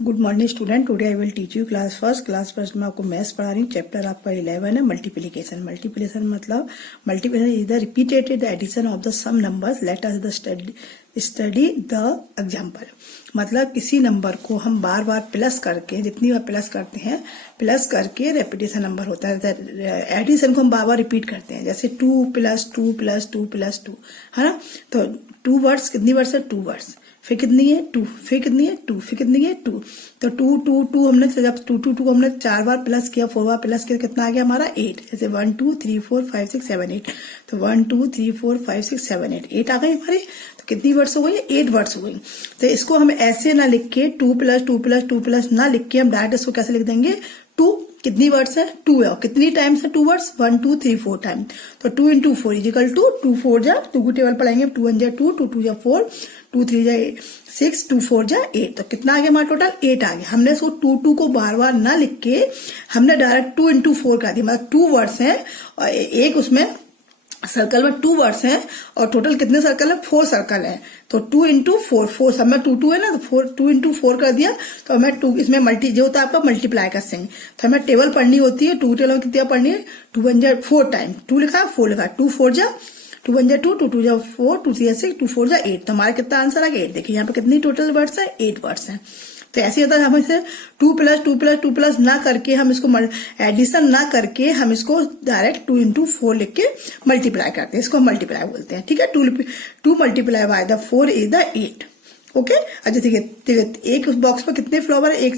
Good morning student. Today I will teach you class first में आपको maths पढ़ा रही हूँ। चैप्टर आपका 11 है मल्टीप्लिकेशन। मल्टीप्लिकेशन मतलब multiplication is the repeated addition of the sum numbers. Let us the study the example. मतलब किसी नंबर को हम बार बार प्लस करके, जितनी बार प्लस करते हैं, प्लस करके रेपिटेशन नंबर होता है। एडिशन को हम बार बार रिपीट करते हैं, जैसे 2 + 2 + 2 + 2, है ना। तो 2 वर्ड्स, कितनी वर्ड्स है? 2 वर्ड्स। फिर कितनी है? 2। फिर कितनी है? 2। फिर कितनी है? 2। तो 2 2 2 हमने जब 2 2 2 हमने 4 बार प्लस किया, 4 बार प्लस किया, कितना आ गया हमारा? 8। जैसे 1 2 3 4 5 6 7 8। तो 1 2 3 4 5 6 7 8 8 आ गई हमारी। तो कितनी वर्ड्स हो गई? 8 वर्ड्स हो गई। तो इसको हम ऐसे ना लिख के 2 + 2 + 2 + ना लिख के हम डायरेक्ट इसको कैसे लिख देंगे? 2 कितनी वर्ड्स है? 2 है। और कितनी टाइम्स है 2 वर्ड्स? 1 2 3 4 टाइम। तो 2 × 4 = 2। 2 4 जा 2 की टेबल पढ़ाएंगे। 2 1 जा 2, 2 2 जा 4, 2 3 जा 6, 2 4 जा 8। तो कितना आ गया हमारा टोटल? 8 आ गया। हमने इसको 2 2 को बार बार ना लिख के हमने डायरेक्ट 2 × 4 कर दिया। मतलब 2 वर्ड्स हैं और एक उसमें सर्कल में 2 वर्ड्स हैं और टोटल कितने सर्कल है? 4 सर्कल है। तो 2 × 4, 4 सब में 2 2 है ना, तो 4 2 × 4 कर दिया। तो हमें 2 इसमें मल्टी जो होता है आपका मल्टीप्लाई का सिंग। तो हमें टेबल पढ़नी होती है। 2 टेबल में कितनी पढ़नी है? 2 1 जा 4 टाइम 2 लिखा, 4 लिखा, 2 4 जा 2 1 जा 2, 2 2 जा 4, 2 3 जा 6, 2 4 जा 8। तो हमारा कितना आंसर आ गया? 8। देखिए यहाँ पे कितनी टोटल वर्ड्स है? 8 वर्ड्स हैं। तो ऐसे होता है, हम इसे 2 + 2 + 2 + ना करके, हम इसको एडिशन ना करके हम इसको डायरेक्ट 2 × 4 लिख के मल्टीप्लाई करते हैं। इसको मल्टीप्लाई बोलते हैं, ठीक है। 2 मल्टीप्लाई बाय द 4 = 8। ओके। अच्छा ठीक है। एक बॉक्स में कितने फ्लावर है? एक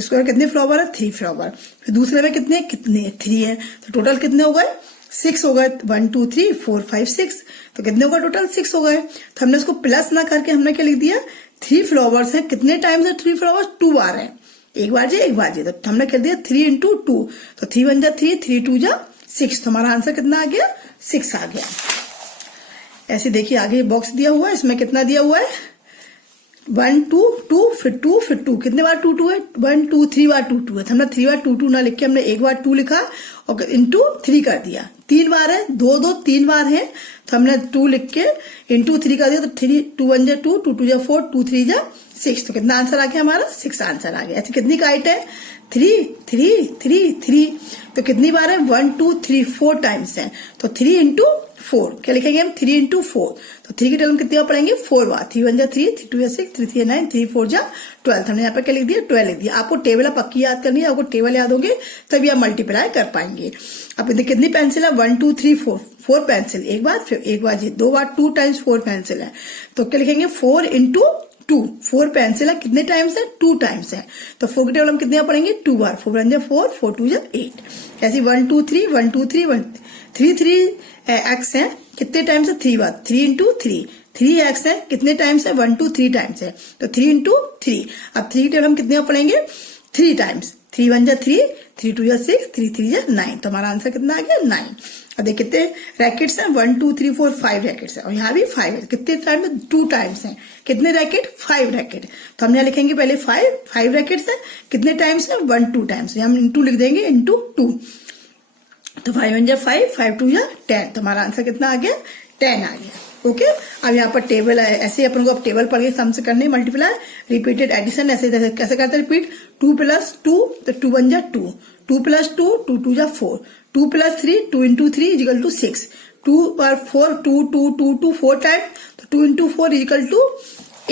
स्क्वायर कितने फ्लावर है? 3 फ्लावर। फिर दूसरे में कितने 3 है। तो टोटल कितने हो गए? 6 हो गए। 1 2 3 4 5 6। तो कितने हो गए? टोटल 6 हो गए। तो हमने इसको प्लस ना करके हमने क्या लिख दिया? 3 फ्लावर्स हैं। कितने टाइम्स है 3 फ्लावर्स? 2 बार है। एक बार जी, एक बार जी। तो हमने कर दिया 3 × 2। तो 3 1 जा 3, 3 2 जा 6। तो हमारा आंसर कितना आ गया? 6 आ गया। ऐसे देखिए आगे बॉक्स दिया हुआ है, इसमें कितना दिया हुआ है? 1 2 2 फिर 2 फिर 2। कितने बार 2 2 है? 1 2 3 बार 2 2 है। तो हमने 3 बार 2 2 ना लिख के हमने एक बार 2 लिखा और इंटू 3 कर दिया। 3 बार है, 2 2 3 बार है। तो हमने 2 लिख के इंटू 3 कर दिया। तो 3 2 1 जा 2, 2 2 जा 4, 2 3 जा 6। तो कितना आंसर आ गया हमारा? 6 आंसर आ गया। ऐसे कितनी काइट है? 3 3 3 3। तो कितनी बार है? 1 2 3 4 टाइम्स है। तो 3 × 4 क्या लिखेंगे हम? 3 × 4। तो 3 की टेबल कितनी बार पढ़ेंगे? 4 बार। 3 1 जा 3, 3 2 जा 6, 3 3 जा 9, 3 4 जा 12। हमने यहाँ पे क्या लिख दिया? 12 लिख दिया। आपको टेबल पक्की याद करनी है। आपको टेबल याद होंगे तभी आप मल्टीप्लाई कर पाएंगे। अब कितनी पेंसिल है? 1 2 3 4 4 पेंसिल। एक बार, फिर एक बार जी, 2 बार 2 टाइम्स 4 पेंसिल है। तो क्या लिखेंगे? 4 × 2। 4 पेंसिल है। कितने टाइम्स है? 2 टाइम्स है। तो 4 की टेबल हम कितने पढ़ेंगे? 2 बार। 4 1 जा 4, 4 2 जा 8। ऐसे 1 2 3 1 2 3 1 3 3 एक्स है। कितने टाइम्स है? 3 बार। 3 × 3 3 एक्स है। कितने टाइम्स है? 1 2 3 टाइम्स है। तो 3 × 3। अब 3 की टेबल हम कितने पढ़ेंगे? 3 टाइम्स। 3 1 जा 3, 3 2 जा 6, 3 3 जा 9। तो हमारा आंसर कितना आ गया? 9। अब देखिए कितने रैकेट्स हैं? 1 2 3 4 5 रैकेट्स है। और यहाँ भी 5 है। कितने टाइम है? 2 टाइम्स है। कितने रैकेट? 5 रैकेट। तो हम यहाँ लिखेंगे पहले 5 रैकेट्स है। कितने टाइम्स है? 1 2 टाइम्स। हम इंटू लिख देंगे, इंटू 2। तो 5 1 जा 5, 5 2 जा 10। तो हमारा आंसर कितना आ गया? 10 आ गया। ओके। अब यहाँ पर टेबल है। ऐसे अपन को अब टेबल पढ़ के सम से करने मल्टीप्लाई, रिपीटेड एडिशन। ऐसे कैसे करते हैं रिपीट? 2 + 2, तो 2 1 जा 2, 2 + 2, 2 2 जा 4, 2 + 3, 2 × 3 = 6, 2 बार 4 2 2 2 2 4 टाइम। तो 2 × 4 =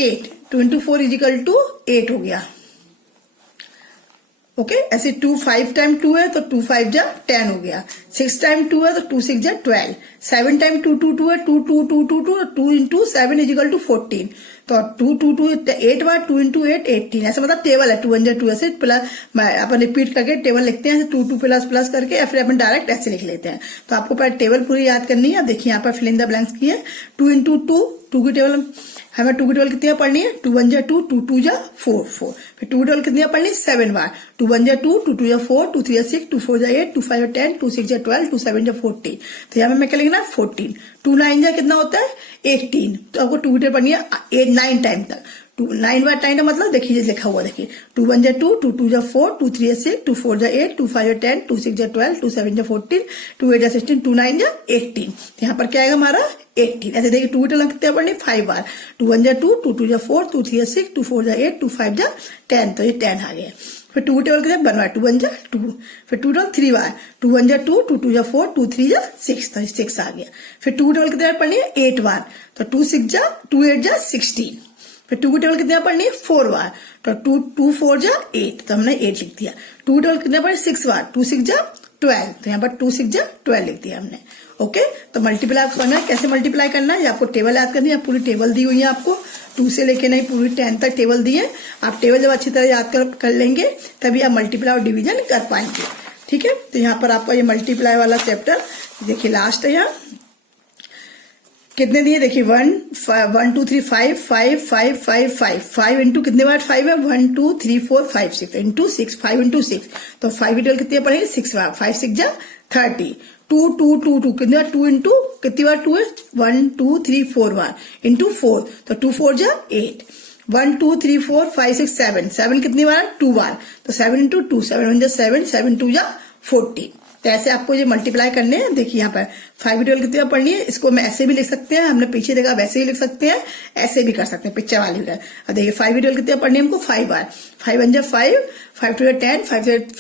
8, 2 × 4 = 8 हो गया। ओके। ऐसे 2 5 टाइम 2 है तो 2 5 जा 10 हो गया। 6 टाइम 2 है तो 2 6 जा 12। 7 टाइम 2 2 2 है, 2 2 2 2 2, 2 × 7 = 14। तो 2 2 2 8 बार, 2 × 8 18। ऐसा मतलब टेबल है 2 1 जा 2। ऐसे प्लस अपन रिपीट करके टेबल लिखते हैं, 2 2 प्लस करके, या फिर अपन डायरेक्ट ऐसे लिख लेते हैं। तो आपको पहले टेबल पूरी याद करनी है। देखिए यहाँ पर फिल इन द ब्लैंक्स की है। 2 × 2, 2 की टेबल हमें 2 की टेबल कितनी पढ़नी है? 2 1 जा 2, 2 2 जा 4 4। फिर 2 की टेबल कितनी पढ़नी है? 7 बार। 2 1 जा 2, 2 2 जा 4, 2 3 जा 6, 2 4 जा 8, 2 5 जा 10, 2 6 जा 12, 2 7 जा 14। तो यहाँ पे मैं क्या लिखना? 14। 2 9 जा कितना होता है? 18। तो आपको 2 की टेबल पढ़नी है 8 9 टाइम तक। 9 बार 10 का मतलब देखिए लिखा हुआ, देखिए 2 1 जा 2, 2 2 जा 4, 2 3 जा 6, 2 4 जा 8, 2 5 जा 10, 2 6 जा 12, 2 7 जा 14, 2 8 जा 16, 2 9 जा 18। यहाँ पर क्या आएगा हमारा 18। ऐसे देखिए 2 टर्म कितने पढ़ने 5 बार, 2 1 जा 2, 2 2 जा 4, 2 3 जा 6, 2 4 जा 8, 2 5 जा 10, तो ये 10 आ गया। फिर 2 टेबल कितने बनवा 2 1 जा 2, फिर 2 टेबल 3 बार, 2 1 जा 2, 2 2 जा 4, 2 3 जा 6, तो 6 आ गया। फिर 2 टेबल कितने बार पढ़नी है 8 बार, तो 2 6 जा 2 8 जा 16। फिर 2 की टेबल कितने पढ़नी है 4 बार, तो 2 2 4 जा 8, तो हमने 8 लिख दिया। 2 टेबल कितने पढ़े 6 बार, 2 6 जा 12, तो यहाँ पर 2 6 जा 12 लिख दिया हमने। ओके, तो मल्टीप्लाई आपको करना है, कैसे मल्टीप्लाई करना है, ये आपको टेबल याद करनी है। पूरी टेबल दी हुई है आपको, 2 से लेके नहीं पूरी 10 तक टेबल दी है। आप टेबल जब अच्छी तरह याद कर लेंगे तभी आप मल्टीप्लाई और डिवीजन कर पाएंगे। ठीक है, तो यहाँ पर आपका ये मल्टीप्लाई वाला चैप्टर देखिए लास्ट है। यहाँ कितने दिए देखिए 1 2 3 5 5 5 5 5 5 इंटू कितने बार 5 है 1 2 3 4 5 6 इंटू 6, 5 इंटू 6, तो 5 की कितने पढ़ेंगे 6 बार, 5 6 जा 30। 2 2 2 2 कितने बार 2 इंटू कितनी बार 2 है 1 2 3 4 बार इंटू 4, तो 2 4 जा 8। 1 2 3 4 5 6 7, 7 कितनी बार 2 बार, तो 7 इंटू 2, 7 1 जा 7, 7 2 जा 14। तो ऐसे आपको ये मल्टीप्लाई करने हैं। देखिए यहाँ पर 5 की टेबल कितनी बार पढ़नी है, इसको मैं ऐसे भी लिख सकते हैं, हमने पीछे देखा वैसे ही लिख सकते हैं, ऐसे भी कर सकते हैं पिक्चर वाली भी। अब देखिए 5 की टेबल कितनी बार पढ़नी है हमको 5 बार, 5 1 जा 5, 5 2 जा 10,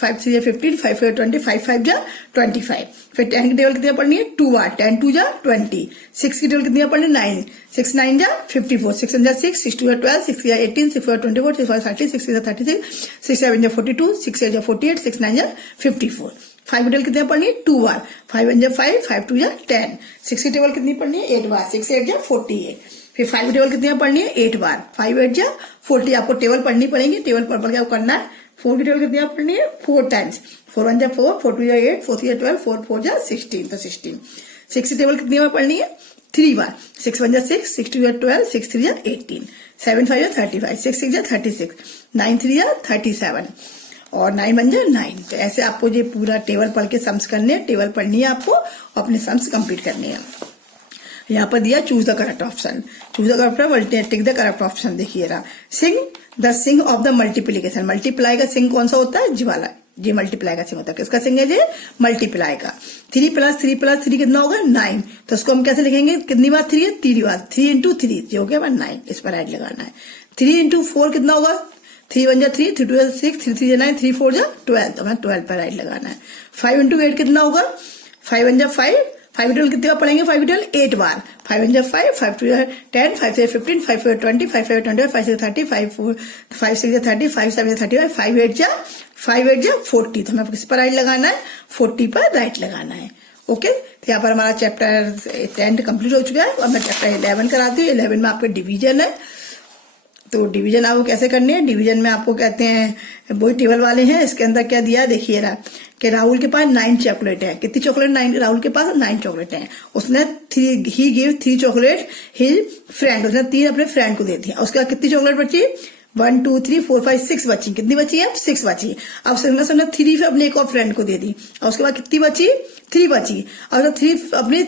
5 3 जा 15, 5 4 20, 5 5 जा 25। फिर 10 की टेबल कितनी बार पढ़नी है 2 बार, 10 2 जा 20। 6 की टेबल कितनी बार पढ़नी है 9, 6 9 जा 54, 6 1 जा 6, 6 2 जा 12, 6 3 जा 18, 6 4 24, 6 5 30, 6 6 जा 36, 6 7 जा 42, 6 8 जा 48, 6 9 जा 54। 5 की टेबल कितनी पढ़नी है 2 बार, 5 1 जा 5, 5 2 जा 10। 6 की टेबल कितनी पढ़नी है 8 बार, 6 8 जा 48। फिर 5 की टेबल कितनी पढ़नी है 8 बार, 5 8 जा 40। आपको टेबल पढ़नी पड़ेगी, टेबल पढ़ के आपको करना है। 4 की टेबल कितनी पढ़नी है 4 टाइम्स, 4 1 जा 4, 4 2 जा 8, 4 3 जा 12, 4 4 जा 16, तो 16। 6 की टेबल कितनी बार पढ़नी है 3 बार, 6 1 जा 6, 6 2 जा 12, 6 3 जा 18, 7 5 जा 35, 6 6 जा 36, 9 3 जा 37 और 9 1 जा 9। तो ऐसे आपको ये पूरा टेबल पढ़ के सम्स करने हैं, टेबल पढ़नी है आपको, अपने सम्स कंप्लीट करने हैं। यहाँ पर दिया choose the correct option, choose the correct option, tick the correct option. देखिए रहा सिंग the Singh of the multiplication, multiply का सिंग कौन सा होता है जी वाला, ये मल्टीप्लाई का सिंग होता है। किसका सिंग है ये मल्टीप्लाई का। 3 + 3 + 3 कितना होगा 9, तो उसको हम कैसे लिखेंगे, कितनी बार 3 है 3 बार, 3 इंटू 3 ये हो गया 9, इस पर ऐड लगाना है। 3 इंटू 4 कितना होगा 3 1 जा 3, 3 2 जा 6, 3 3 जा 9, 3 4 जा 12, तो हमें 12 पर ऐड लगाना है। 5 इंटू 8 कितना होगा 5 1 जा 5, 5 की टेबल कितनी बार पढ़ेंगे 5 की टेबल 8 बार, 5 1 जा 5, 5 2 जा 10, 5 3 जा 15, 5 4 जा 20, 5 5 जा 25, 5 6 जा 30, 5 6 जा 30, 5 7 जा 35, 5 8 जा 40, तो हमें किस पर राइट लगाना है 40 पर राइट लगाना है। ओके, तो यहाँ पर हमारा चैप्टर 10 कंप्लीट हो चुका है और मैं चैप्टर 11 कराती हूँ। 11 में आपका डिवीजन है, तो डिवीजन आपको कैसे करनी है, डिवीजन में आपको कहते हैं वही टेबल वाले हैं। इसके अंदर क्या दिया देखिए रहा कि राहुल के पास 9 चॉकलेट है, कितनी चॉकलेट 9, राहुल के पास 9 चॉकलेट है। उसने ही गिव 3 चॉकलेट हिज फ्रेंड, उसने 3 अपने फ्रेंड को दे दिया। उसके बाद कितनी चॉकलेट बची 1 2 3 4 5 6 बची, कितनी बची है 6 बची। अब उसने 3 अपने एक और फ्रेंड को दे दी, और उसके बाद कितनी बची 3 बची, और 3 अपने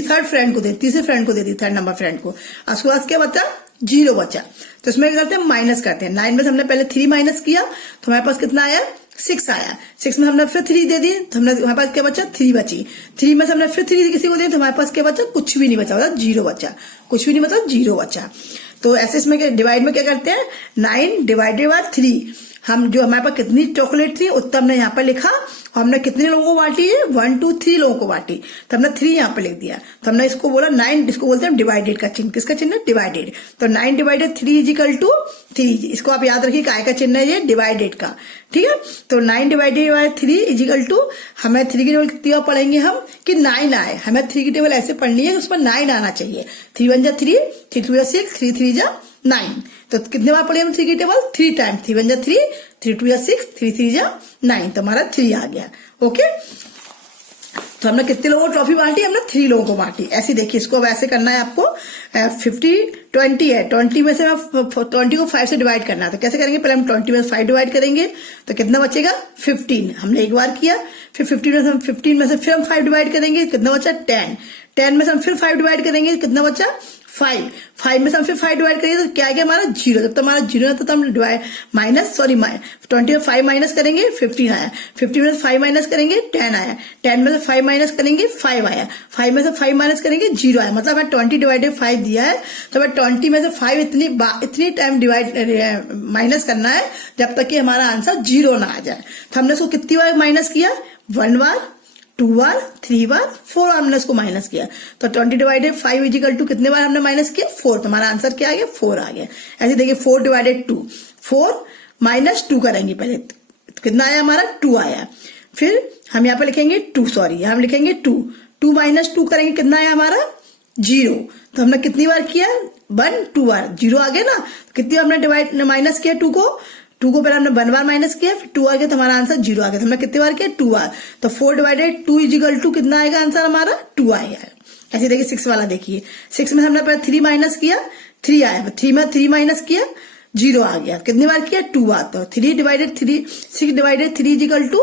थर्ड फ्रेंड को दे, तीसरे फ्रेंड को दे दी, थर्ड नंबर फ्रेंड को। उसके बाद क्या बचा 0 बचा, तो इसमें क्या करते हैं माइनस करते हैं। 9 में हमने पहले 3 माइनस किया तो हमारे पास कितना आया 6 आया। 6 में हमने फिर 3 दे दी तो हमारे पास क्या बचा 3 बची। 3 में से हमने फिर 3 किसी को दिया तो हमारे पास क्या बचा कुछ भी नहीं बचा, मतलब 0 बचा, कुछ भी नहीं बचा 0 बचा। तो ऐसे इसमें डिवाइड में क्या करते हैं 9 डिवाइडेड बाय 3, हम जो हमारे पास कितनी चॉकलेट थी उतना हमने यहाँ पर लिखा और हमने कितने लोगों को बांटी है 1 2 3 लोगों को बांटी, तो हमने 3 यहाँ पर लिख दिया। तो हमने इसको बोला 9, इसको बोलते हैं डिवाइडेड का चिन्ह, किसका चिन्ह डिवाइडेड। तो 9 डिवाइडेड 3 इजिकल टू 3, इसको आप याद रखिए काय का चिन्ह है ये डिवाइडेड का, ठीक है। तो 9 डिवाइडेड बाय 3 इजिकल टू, हमें 3 की टेबल कितनी बार पढ़ेंगे हम कि 9 आए, हमें 3 की टेबल ऐसे पढ़नी है उसमें 9 आना चाहिए। 3 1 जा 3, 3 2 जा 6, 3 3 जा 9, तो कितने बार पढ़े हम 3 की टेबल 3 टाइम, 3 1 जा 3, 3 2 जा 6, 3 3 जा 9, तो हमारा 3 आ गया। ओके, तो हमने कितने लोगों को ट्रॉफी बांटी, हमने 3 लोगों को बांटी। ऐसे देखिए इसको अब ऐसे करना है आपको। 50 20 है, 20 में से 20 को 5 से डिवाइड करना है, तो कैसे करेंगे पहले हम 20 में 5 डिवाइड करेंगे तो कितना बचेगा 15, हमने एक बार किया। फिर 15 में से फिर हम 5 डिवाइड करेंगे, कितना बचा 10 में से हम फिर 5 डिवाइड करेंगे, कितना बचा 5, 5 में से हम फिर 5 डिवाइड करेंगे तो क्या आएगा हमारा 0। जब तक हमारा 0 आता तो हम डिवाइड माइनस 20 में 5 माइनस करेंगे 15 आया, 15 में से 5 माइनस करेंगे 10 आया, 10 में से 5 माइनस करेंगे 5 आया, 5 में से 5 माइनस करेंगे 0 आया। मतलब हमें 20 डिवाइडेड 5 दिया है तो हमें 20 में से 5 इतनी टाइम डिवाइड माइनस करना है जब तक कि हमारा आंसर 0 ना आ जाए। तो हमने इसको कितनी बार माइनस किया, 1 बार, 2 बार, 3 बार, 4 बार हमने इसको माइनस किया। तो 20 डिवाइडेड 5 इजिकल टू कितने बार हमने माइनस किया, 4। तो हमारा आंसर क्या आ गया, 4 आ गया। ऐसे देखिए 4 डिवाइडेड 2, 4 माइनस 2 करेंगे पहले, कितना आया हमारा 2 आया। फिर हम यहाँ पे लिखेंगे 2, सॉरी हम लिखेंगे 2 माइनस 2 करेंगे, कितना आया हमारा 0। तो हमने कितनी बार किया, 1, 2 बार, 0 आ गया ना। कितनी बार हमने डिवाइड माइनस किया 2 को पहले हमने 1 बार माइनस किया, फिर 2 आ गया तो हमारा आंसर 0 आ गया। तो हमने कितनी बार किया, 2 बार। तो 4 डिवाइडेड 2 इजिकल टू कितना आएगा आंसर हमारा 2 आएगा। ऐसे देखिए 6 वाला देखिए, 6 में हमने पहले 3 माइनस किया, 3 आया, 3 में 3 माइनस किया 0 आ गया। कितनी बार किया, 2 बार। तो 6 डिवाइडेड 3 इजिकल टू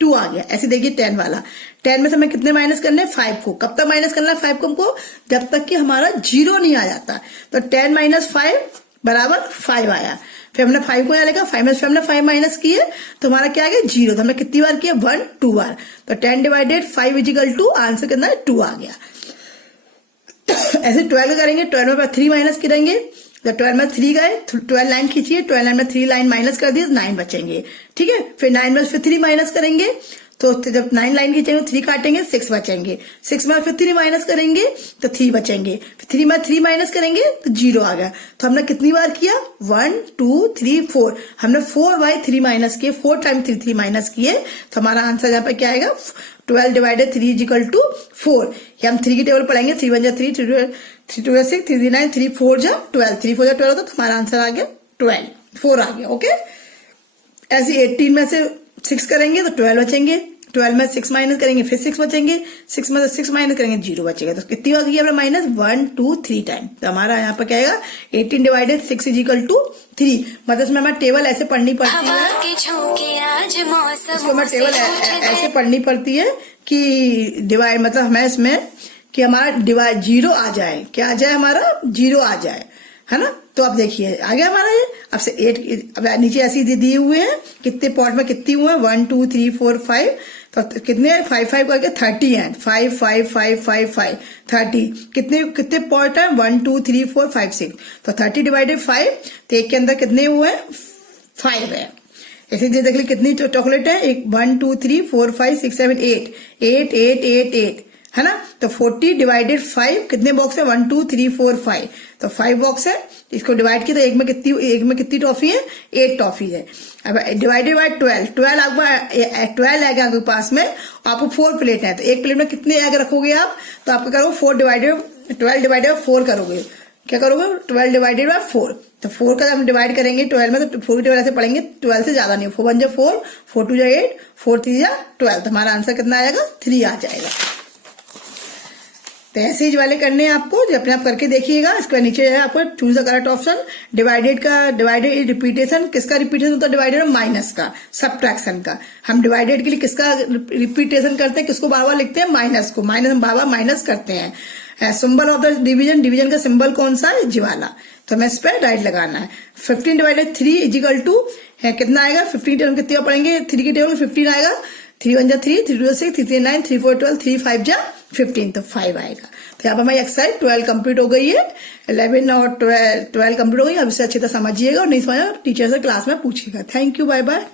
2 आ गया। ऐसे देखिए 10 वाला, 10 में से हमें कितने माइनस करने हैं, 5 को। कब तक माइनस करना है 5 को हमको, जब तक कि हमारा 0 नहीं आ जाता। तो 10 माइनस 5 बराबर 5 आया। फिर हमने 5 को यहाँ लिखा, 5 में से हमने 5 माइनस किए तो हमारा क्या आ गया 0। तो हमने कितनी बार किया, 1, 2 बार। तो 10 डिवाइडेड 5 इजिकल टू आंसर कितना है 2 आ गया। ऐसे 12 करेंगे, 12 में 3 माइनस करेंगे, जब 12 में 3 गए, 12 लाइन खींचिए, 12 लाइन में 3 लाइन माइनस कर दिए तो 9 बचेंगे। ठीक है, फिर 9 में फिर 3 माइनस करेंगे तो जब 9 लाइन खींचेंगे 3 काटेंगे 6 बचेंगे, 6 में फिर 3 माइनस करेंगे तो 3 बचेंगे, फिर 3 में 3 माइनस करेंगे तो 0 आ गया। तो हमने कितनी बार किया, 1, 2, 3, 4, हमने 4 बाई 3 माइनस किए, 4 टाइम 3 माइनस किए। तो हमारा आंसर यहाँ पे क्या आएगा, 12 डिवाइडेड 3 इजिकल टू 4। ये हम 3 की टेबल पढ़ाएंगे, 3 1 जा 3, 3 2 6, 3 3 9, 3 4 जा 12, 3 4 जा 12 होता तो हमारा आंसर आ गया 12, 4 आ गया। ओके, ऐसे 18 में से 6 करेंगे तो 12 बचेंगे, 12 में 6 माइनस करेंगे फिर 6 बचेंगे, 6 में से 6 माइनस करेंगे 0 बचेगा। तो कितनी बार किया हमने माइनस, 1, 2, 3 टाइम। तो हमारा यहाँ पर क्या आएगा, 18 डिवाइडेड 6 इजिकल टू 3। मतलब इसमें हमें टेबल ऐसे पढ़नी पड़ती है, इसको हमें टेबल ऐसे पढ़नी पड़ती है कि डिवाइड, मतलब हमें इसमें कि हमारा डिवाइड 0 आ जाए, क्या आ जाए हमारा 0 आ जाए, है ना। तो अब देखिए आ गया हमारा ये, अब से 8, अब नीचे ऐसे दिए हुए हैं कितने पॉइंट में कितनी हुए हैं, 1 2 3 4 5, तो कितने 5 5 करके 30 है, 5 5 5 5 5 30, कितने पॉइंट है, 1 2 3 4 5 6। तो 30 डिवाइडेड 5, तो एक के अंदर कितने हुए हैं, 5 है। ऐसे देख लीजिए कितनी चॉकलेट है, एक 1 2 3 4 5 6 7 8 8 8 8 8, है ना। तो 40 डिवाइडेड 5, कितने बॉक्स है, 1 2 3 4 5, तो 5 बॉक्स है। इसको डिवाइड किया तो एक में कितनी टॉफी है, 8 टॉफी है। अब डिवाइडेड बाय 12 एग आपके पास में, आपको 4 प्लेट है, तो एक प्लेट में कितने एग रखोगे आप, तो आपको करोगे 12 डिवाइडेड 4 करोगे, क्या करोगे 12 डिवाइडेड बाय 4। तो 4 का हम डिवाइड करेंगे 12 में, तो 4 की टेबल ऐसे पढ़ेंगे, 12 से ज्यादा नहीं, 4 1 जा 4, 4 2 जा 8, 4 3 जा 12। तो हमारा आंसर कितना आएगा, 3 आ जाएगा। तो ऐसे ही वाले करने हैं आपको, जो अपने आप करके देखिएगा। इसके नीचे है आपको choose the correct option. Divided repetition, किसका रिपीटेशन होता है, डिवाइडेड और माइनस का, सब्ट्रैक्शन का। हम डिवाइडेड के लिए किसका रिपीटेशन करते हैं, किसको बार बार लिखते हैं, माइनस को, माइनस हम बार बार माइनस करते हैं। सिंबल ऑफ द डिवीजन का सिंबल कौन सा है, जीवाला, तो हमें इस पर राइट लगाना है। 15 डिवाइडेड 3 इजिकल टू कितना आएगा, 15 टेबल कितनी पढ़ेंगे, 3 की टेबल 15 आएगा, 3 1 जा 3, 3 2 जा 6, 3 3 9, 3 4 12, 3 5 जा 15, तो 5 आएगा। तो यहाँ पर हमारी एक्सरसाइज 12 कंप्लीट हो गई है, 11 और 12 कंप्लीट हो गई। अब इसे अच्छी तरह समझिएगा और नहीं समझा टीचर से क्लास में पूछिएगा। Thank you, bye bye.